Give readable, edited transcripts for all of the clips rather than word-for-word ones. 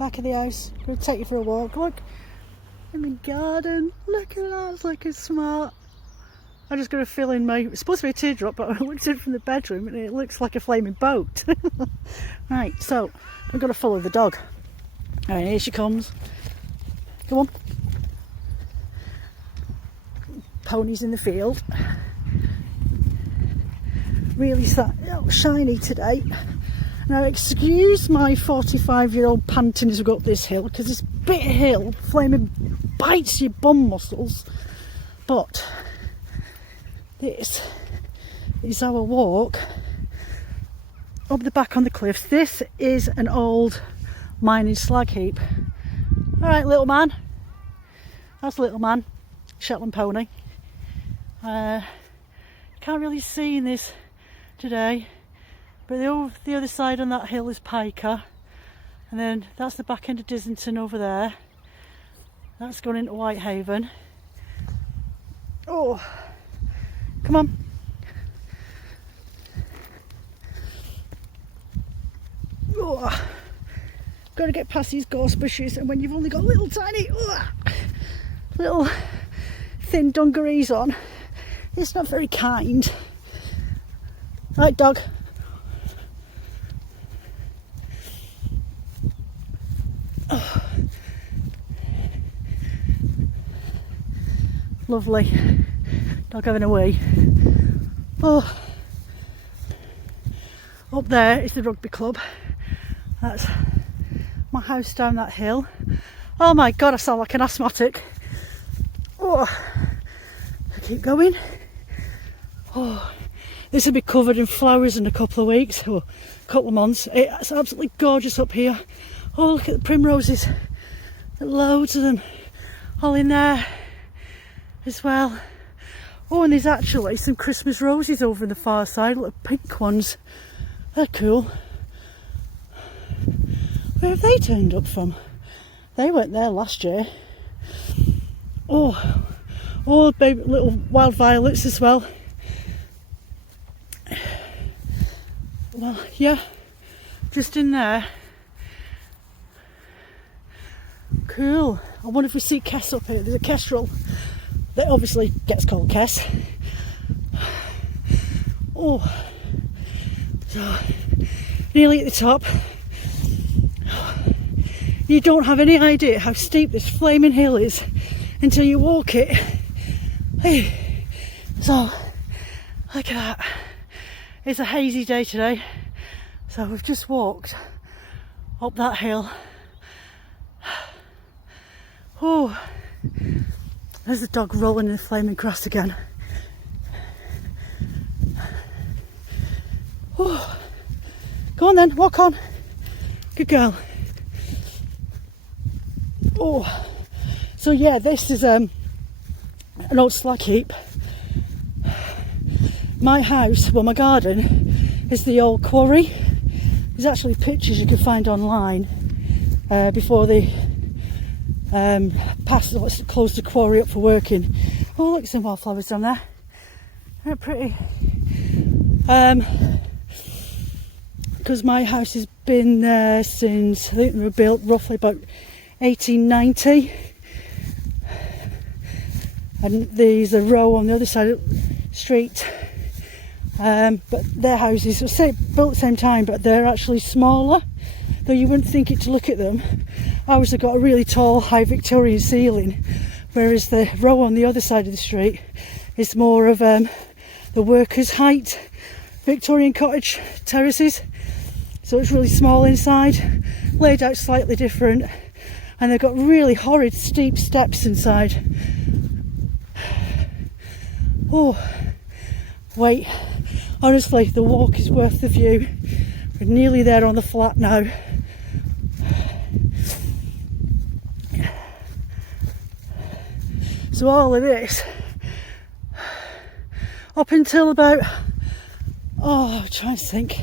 back of the house. I'm going to take you for a walk. Look, in the garden. Look at that, it's looking smart. I'm just going to fill in it's supposed to be a teardrop, but I looked in from the bedroom and it looks like a flaming boat. Right, so I'm going to follow the dog. Alright, here she comes. Come on. Ponies in the field. Really shiny today. Now excuse my 45-year-old panting as we go up this hill, because this bit of hill flaming bites your bum muscles. But this is our walk up the back on the cliffs. This is an old mining slag heap. Alright, little man. That's little man. Shetland pony. Can't really see in this today, but the other side on that hill is Piker, and then that's the back end of Dislington over there. That's going into Whitehaven. Oh, come on. Oh, got to get past these gorse bushes, and when you've only got little tiny, little thin dungarees on, it's not very kind. Right, dog. Oh. Lovely. Dog having a wee. Oh. Up there is the rugby club. That's my house down that hill. Oh my god, I sound like an asthmatic. Oh. I keep going. Oh. This will be covered in flowers in a couple of weeks or a couple of months. It's absolutely gorgeous up here. Oh, look at the primroses. Loads of them all in there as well. Oh, and there's actually some Christmas roses over on the far side, little pink ones. They're cool. Where have they turned up from? They weren't there last year. Oh, baby, little wild violets as well. Well, yeah, just in there. Cool. I wonder if we see Kess up here. There's a kestrel that obviously gets called Kess. Oh, so nearly at the top. You don't have any idea how steep this flaming hill is until you walk it. Hey. So, look at that. It's a hazy day today, so we've just walked up that hill. Oh, there's the dog rolling in the flaming grass again. Oh, go on then, walk on. Good girl. Oh, so yeah, this is an old slag heap. My house, well, my garden is the old quarry. There's actually pictures you can find online before they closed the quarry up for working. Oh, look, some wildflowers down there. They're pretty. Because my house has been there since, I think they were built roughly about 1890. And there's a row on the other side of the street. But their houses were built at the same time, but they're actually smaller, though you wouldn't think it to look at them. Ours have got a really tall, high Victorian ceiling, whereas the row on the other side of the street is more of the workers' height Victorian cottage terraces. So it's really small inside, laid out slightly different, and they've got really horrid steep steps inside. Oh, wait. Honestly, the walk is worth the view. We're nearly there on the flat now. So all of this, up until about, I'm trying to think,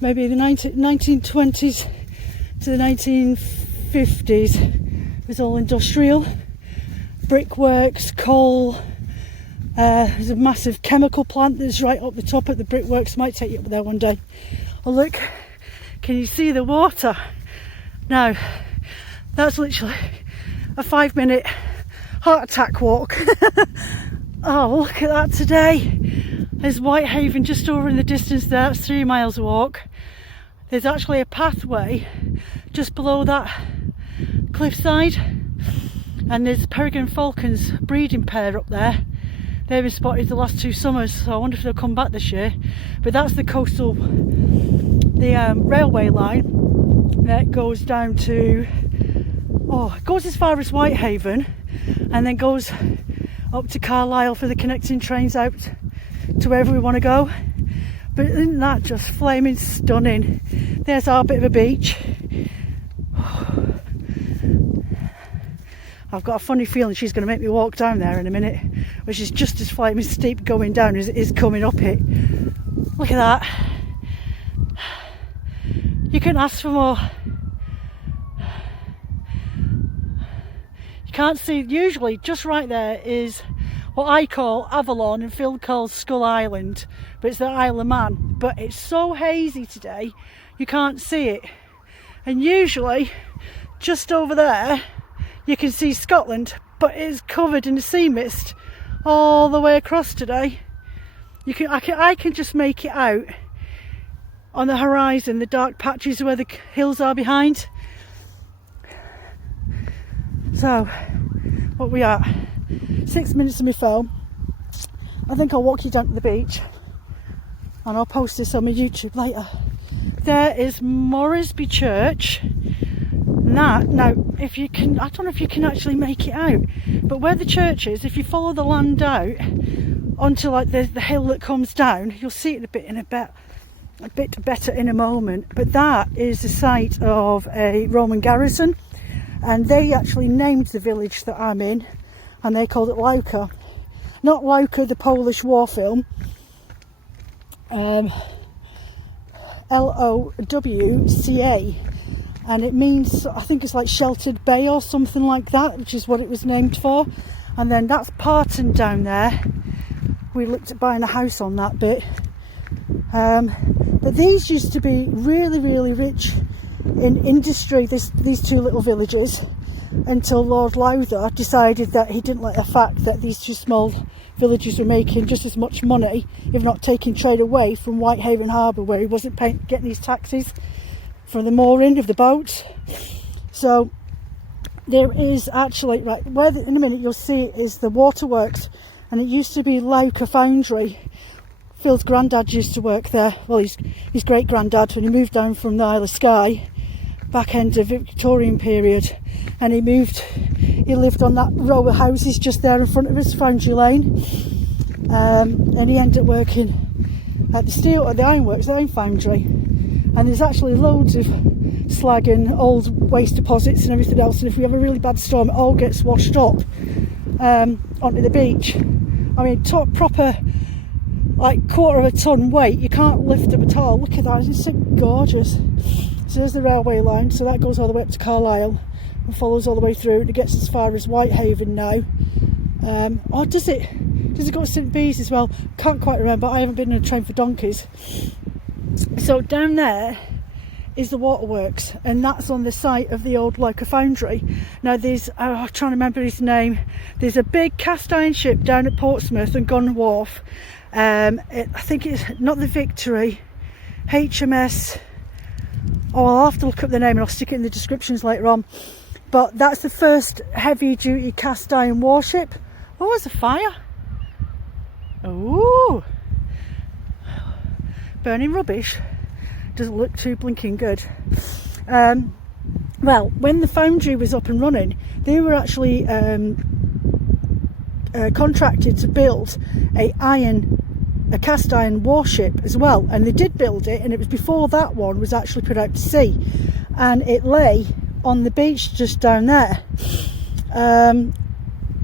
maybe the 1920s to the 1950s, was all industrial. Brickworks, coal. There's a massive chemical plant that's right up the top at the brickworks. Might take you up there one day. Oh look, can you see the water? Now, That's literally a 5-minute heart attack walk. Oh, look at that today. There's Whitehaven just over in the distance there. That's 3 miles walk. There's actually a pathway just below that cliffside, and there's peregrine falcons breeding pair up there. They've been spotted the last 2 summers, so I wonder if they'll come back this year. But that's the railway line that goes down to, it goes as far as Whitehaven and then goes up to Carlisle for the connecting trains out to wherever we want to go. But isn't that just flaming stunning? There's our bit of a beach. I've got a funny feeling she's going to make me walk down there in a minute, which is just as flaming steep going down as it is coming up it. Look at that. You couldn't ask for more. You can't see, usually just right there is what I call Avalon and Phil calls Skull Island, but it's the Isle of Man. But it's so hazy today you can't see it, and usually just over there you can see Scotland, but it's covered in the sea mist all the way across today. I can just make it out on the horizon, the dark patches where the hills are behind. So what we at? 6 minutes of my film. I think I'll walk you down to the beach and I'll post this on my YouTube later. There is Moresby Church. Now, if you can, I don't know if you can actually make it out, but where the church is, if you follow the land out onto like the hill that comes down, you'll see it a bit better in a moment. But that is the site of a Roman garrison, and they actually named the village that I'm in, and they called it Lauka. Not Lauka, the Polish war film. Lowca, and it means, I think it's like sheltered bay or something like that, which is what it was named for. And then that's Parton down there. We looked at buying a house on that bit. But these used to be really, really rich in industry, these 2 little villages, until Lord Lowther decided that he didn't like the fact that these 2 small villages were making just as much money, if not taking trade away from Whitehaven Harbour, where he wasn't getting his taxes from the mooring of the boats. So there is actually, right, in a minute you'll see it is the waterworks, and it used to be Lauka Foundry. Phil's granddad used to work there, well his great granddad, when he moved down from the Isle of Skye, back end of Victorian period, and he lived on that row of houses just there in front of us, Foundry Lane, and he ended up working at the ironworks, the iron foundry. And there's actually loads of slag and old waste deposits and everything else, and if we have a really bad storm it all gets washed up onto the beach. I mean, proper like 1/4 ton weight, you can't lift them at all. Look at that, isn't it gorgeous? So there's the railway line, so that goes all the way up to Carlisle and follows all the way through, and it gets as far as Whitehaven now. Or does it go to St Bees as well? Can't quite remember, I haven't been on a train for donkeys. So down there is the waterworks, and that's on the site of the old Lauka Foundry. Now there's, I'm trying to remember his name, there's a big cast iron ship down at Portsmouth and Gun Wharf. I think it's not the Victory, HMS, I'll have to look up the name and I'll stick it in the descriptions later on. But that's the first heavy duty cast iron warship. Oh, there's a fire. Ooh, burning rubbish. Doesn't look too blinking good. Well, when the foundry was up and running, they were actually contracted to build a cast iron warship as well, and they did build it, and it was before that one was actually put out to sea, and it lay on the beach just down there.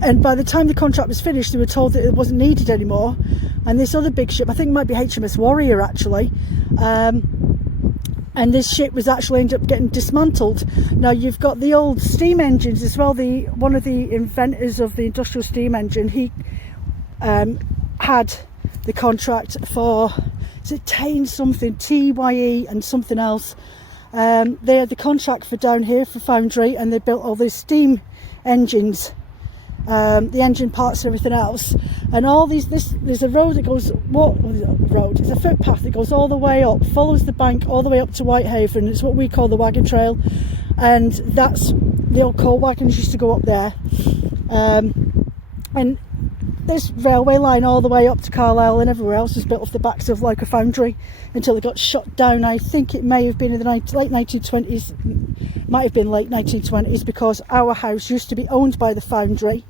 And by the time the contract was finished, they were told that it wasn't needed anymore, and this other big ship, I think it might be HMS Warrior actually, and this ship was actually ended up getting dismantled. Now you've got the old steam engines as well. One of the inventors of the industrial steam engine, he had the contract for, is it Tane something, TYE and something else, They had the contract for down here for foundry, and they built all these steam engines, the engine parts and everything else, and all these. There's a road that goes, road? It's a footpath that goes all the way up, follows the bank all the way up to Whitehaven. It's what we call the wagon trail, and that's the old coal wagons used to go up there, and this railway line all the way up to Carlisle and everywhere else was built off the backs of like a foundry until it got shut down. I think it may have been in the late 1920s, might have been late 1920s, because our house used to be owned by the foundry,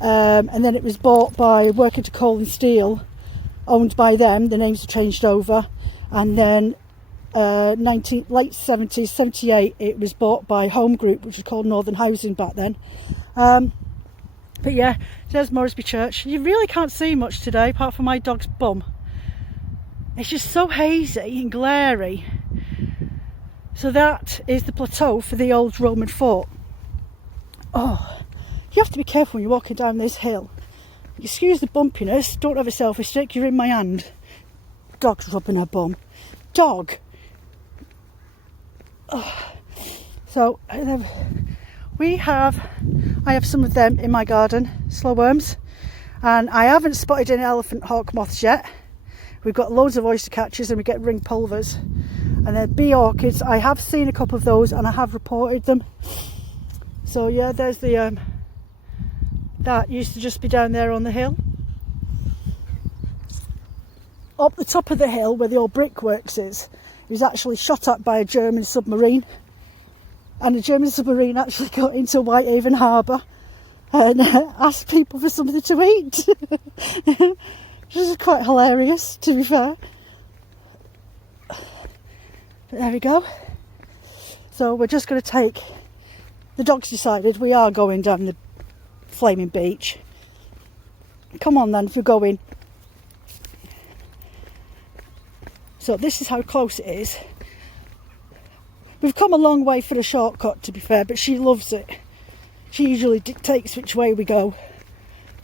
and then it was bought by Working to Coal and Steel, owned by them. The names were changed over, and then late 70s, 78, it was bought by Home Group, which was called Northern Housing back then. But yeah, there's Moresby Church. You really can't see much today apart from my dog's bum. It's just so hazy and glary. So that is the plateau for the old Roman fort. Oh, you have to be careful when you're walking down this hill. Excuse the bumpiness, don't have a selfie stick, you're in my hand. Dog's rubbing her bum. Dog! Oh. So, I have some of them in my garden, slow worms, and I haven't spotted any elephant hawk moths yet. We've got loads of oyster catchers, and we get ring pulvers, and then bee orchids. I have seen a couple of those, and I have reported them. So yeah, there's the that used to just be down there on the hill. Up the top of the hill where the old brickworks is, it was actually shot at by a German submarine. And the German submarine actually got into Whitehaven Harbour and asked people for something to eat. Which is quite hilarious, to be fair. But there we go. So we're just going to take... The dog's decided we are going down the flaming beach. Come on then, if you're going. So this is how close it is. We've come a long way for the shortcut, to be fair, but she loves it. She usually dictates which way we go.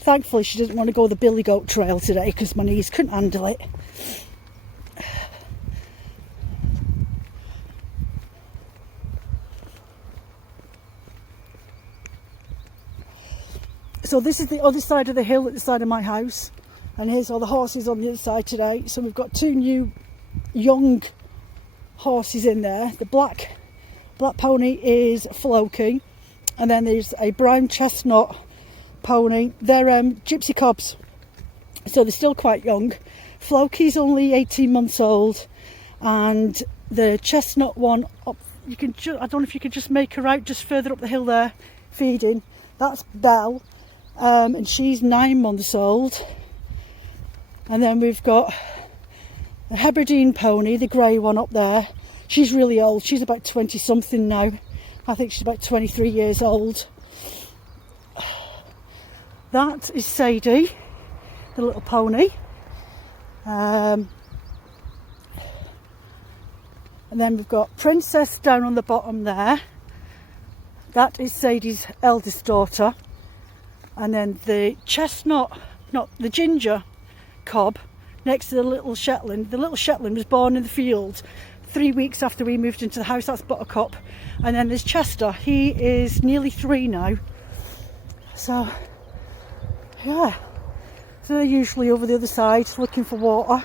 Thankfully, she didn't want to go the Billy Goat Trail today because my knees couldn't handle it. So this is the other side of the hill at the side of my house, and here's all the horses on the other side today. So we've got two new young horses in there. The black pony is Floki, and then there's a brown chestnut pony. They're gypsy cobs, so they're still quite young. Floki's only 18 months old, and the chestnut one up, you can I don't know if you can just make her out just further up the hill there feeding. That's Belle, and she's 9 months old. And then we've got the Hebridean pony, the grey one up there. She's really old. She's about 20 something now. I think she's about 23 years old. That is Sadie, the little pony. And then we've got Princess down on the bottom there. That is Sadie's eldest daughter. And then the chestnut, not the ginger cob, next to the little Shetland. The little Shetland was born in the field 3 weeks after we moved into the house. That's Buttercup. And then there's Chester. He is nearly 3 now. So, yeah. So they're usually over the other side looking for water.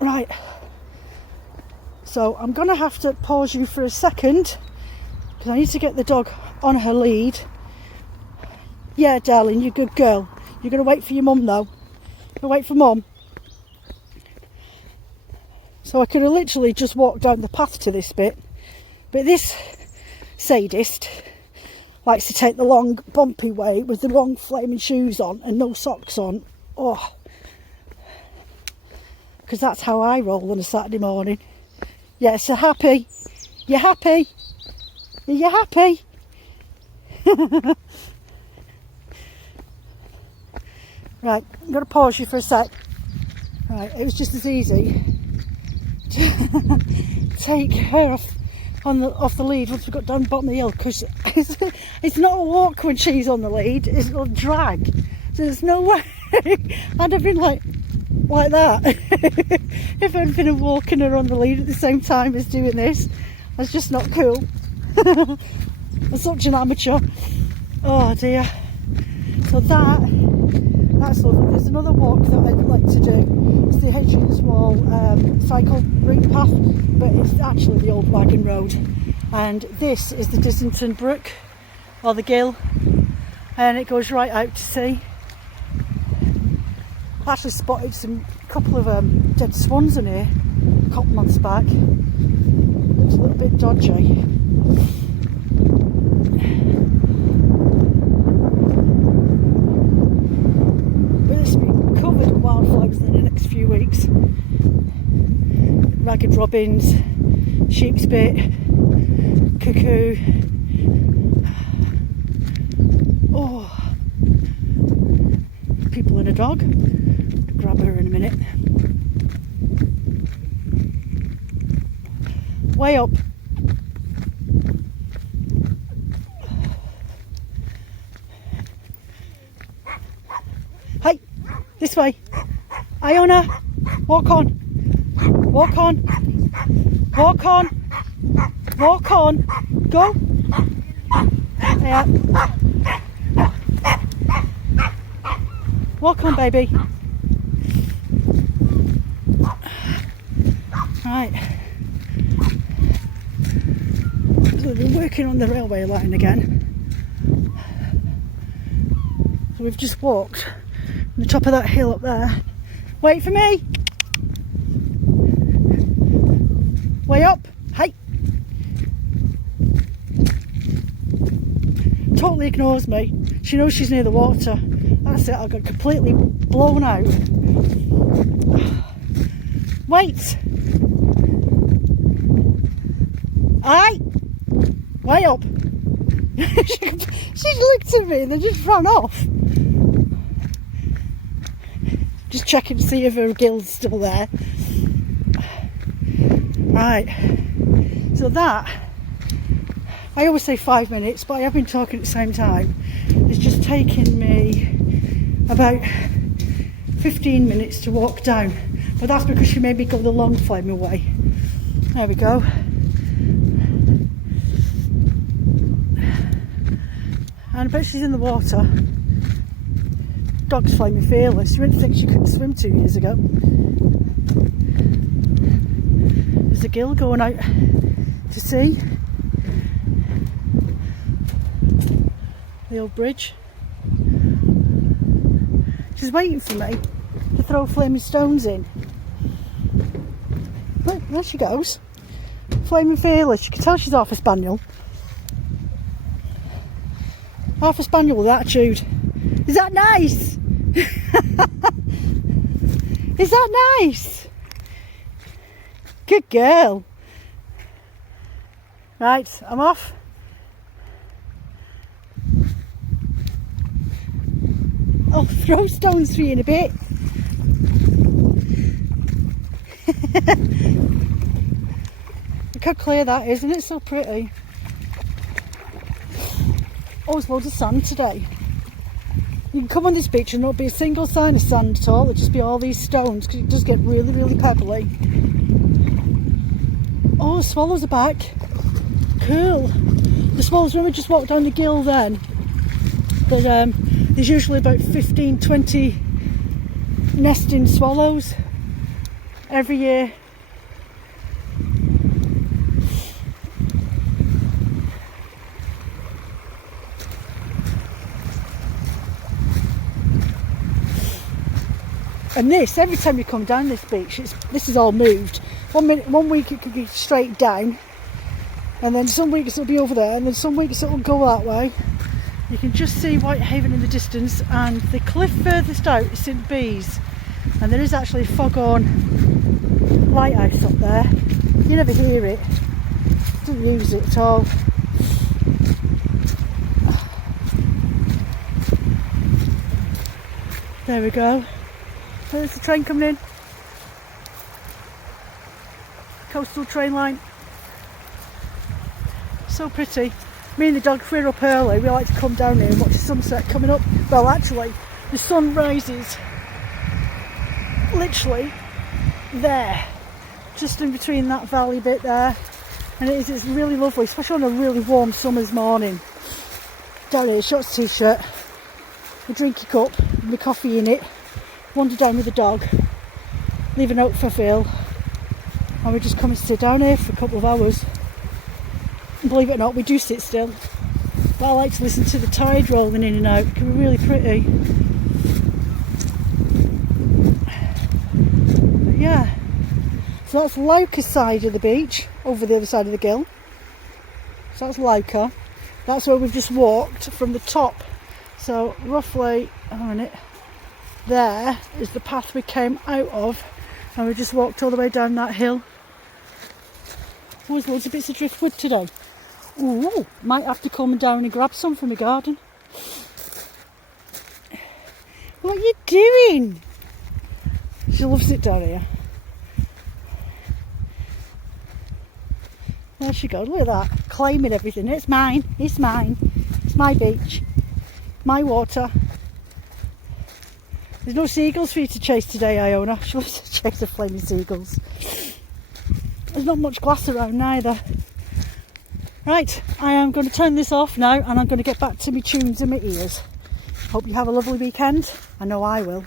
Right. So I'm going to have to pause you for a second because I need to get the dog on her lead. Yeah, darling, you're a good girl. You're going to wait for your mum though. You're going to wait for mum. So I could have literally just walked down the path to this bit. But this sadist likes to take the long bumpy way with the long flaming shoes on and no socks on. Oh. Because that's how I roll on a Saturday morning. Yes, so happy. You happy? Are you happy? Right, I'm going to pause you for a sec. Right, it was just as easy to take her off the lead once we got down the bottom of the hill, because it's not a walk when she's on the lead, it's a drag. So there's no way. I'd have been like like that. If I'd been walking her on the lead at the same time as doing this, that's just not cool. I'm such an amateur. Oh dear. So that's lovely. There's another walk that I'd like to do. It's the Hadrian's Wall cycle route path, but it's actually the old wagon road. And this is the Dizzington Brook, or the Gill, and it goes right out to sea. I actually spotted a couple of dead swans in here a couple months back. Looks a little bit dodgy. Covered in wildflowers in the next few weeks. Ragged robins, sheep's bit, cuckoo. Oh, people and a dog. Grab her in a minute. Way up. Hey, this way. Iona, walk on. Walk on. Walk on. Walk on. Go. Yeah. Walk on, baby. Right. So we've been working on the railway line again. So we've just walked on the top of that hill up there. Wait for me. Way up. Hey. Totally ignores me. She knows she's near the water. That's it. I got completely blown out. Wait. Aye. Way up. She looked at me and then just ran off. Just checking to see if her gill's still there. Right. So that, I always say 5 minutes, but I have been talking at the same time. It's just taken me about 15 minutes to walk down. But that's because she made me go the long flaming way. There we go. And I bet she's in the water. Dog's flaming fearless. You wouldn't think she couldn't swim 2 years ago. There's a gill going out to sea. The old bridge. She's waiting for me to throw flaming stones in. Look, there she goes. Flaming fearless. You can tell she's half a spaniel. Half a spaniel with attitude. Is that nice? Is that nice? Good girl. Right, I'm off. I'll throw stones for you in a bit. Look how clear that is, isn't it? So pretty. Oh, there's loads of sand today. You can come on this beach and not be a single sign of sand at all. It'll just be all these stones because it does get really, really pebbly. Oh, the swallows are back. Cool. The swallows, when we just walked down the gill then, but there's usually about 15, 20 nesting swallows every year. And this, every time you come down this beach, this is all moved. 1 week it could be straight down, and then some weeks it'll be over there, and then some weeks it'll go that way. You can just see Whitehaven in the distance, and the cliff furthest out is St Bees, and there is actually a fog-on lighthouse up there. You never hear it, don't use it at all. There we go. There's the train coming in. Coastal train line. So pretty. Me and the dog, if we're up early, we like to come down here and watch the sunset coming up. Well, actually, the sun rises literally there, just in between that valley bit there, and it's really lovely, especially on a really warm summer's morning. Down here, shorts, t-shirt, a drinky cup, my coffee in it, wander down with the dog, leave a note for Phil, and we just come and sit down here for a couple of hours. And believe it or not, we do sit still, but I like to listen to the tide rolling in and out. It can be really pretty. But yeah, so that's Lauca's side of the beach, over the other side of the gill. So that's Lauca. That's where we've just walked from the top. So roughly, a minute, there is the path we came out of, and we just walked all the way down that hill. Oh, there's loads of bits of driftwood today. Ooh, might have to come down and grab some from my garden. What are you doing? She loves it down here. There she goes, look at that, claiming everything. It's mine, it's mine, it's my beach, my water. There's no seagulls for you to chase today, Iona. She wants to chase the flaming seagulls. There's not much glass around neither. Right, I am going to turn this off now, and I'm going to get back to my tunes in my ears. Hope you have a lovely weekend. I know I will.